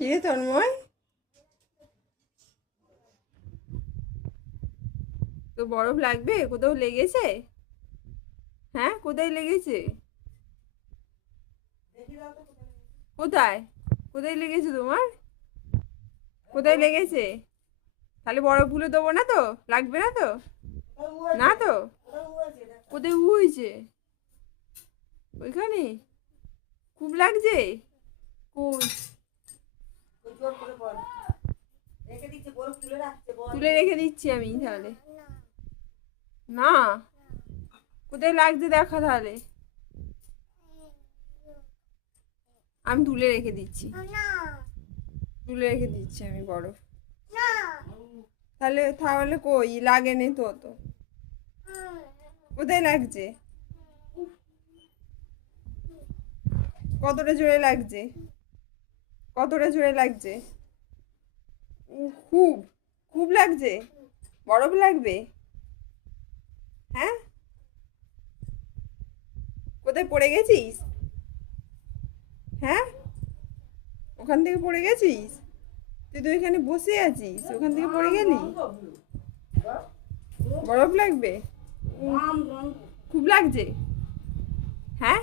কিরে তন্ময়, তো বরফ লাগবে? কোথাও লেগেছে? হ্যাঁ, কোথায় লেগেছে? কোথায় কোথায় লেগেছে তোমার? কোথায় লেগেছে? তাহলে বরফগুলো দেবো না তো? লাগবে না তো? না তো? কোথায় হয়েছে? ওইখানে খুব লাগছে? কই? তুলে রেখে দিচ্ছি আমি তাহলে। না, কোথায় লাগছে দেখা তাহলে। আমি তুলে রেখে দিচ্ছি, তুলে রেখে দিচ্ছি আমি বরফ। তাহলে তাহলে কই লাগেনি তো অত? কোথায় লাগছে? কতটা জোরে লাগছে? কতটা জোরে লাগছে? খুব খুব লাগছে? বরফ লাগবে? হ্যাঁ, কোথায় পড়ে গেছিস? হ্যাঁ, ওখান থেকে পড়ে গেছিস? তুই তো এখানে বসে আছিস, ওখান থেকে পড়ে গেলি? বরফ লাগবে? খুব লাগছে? হ্যাঁ,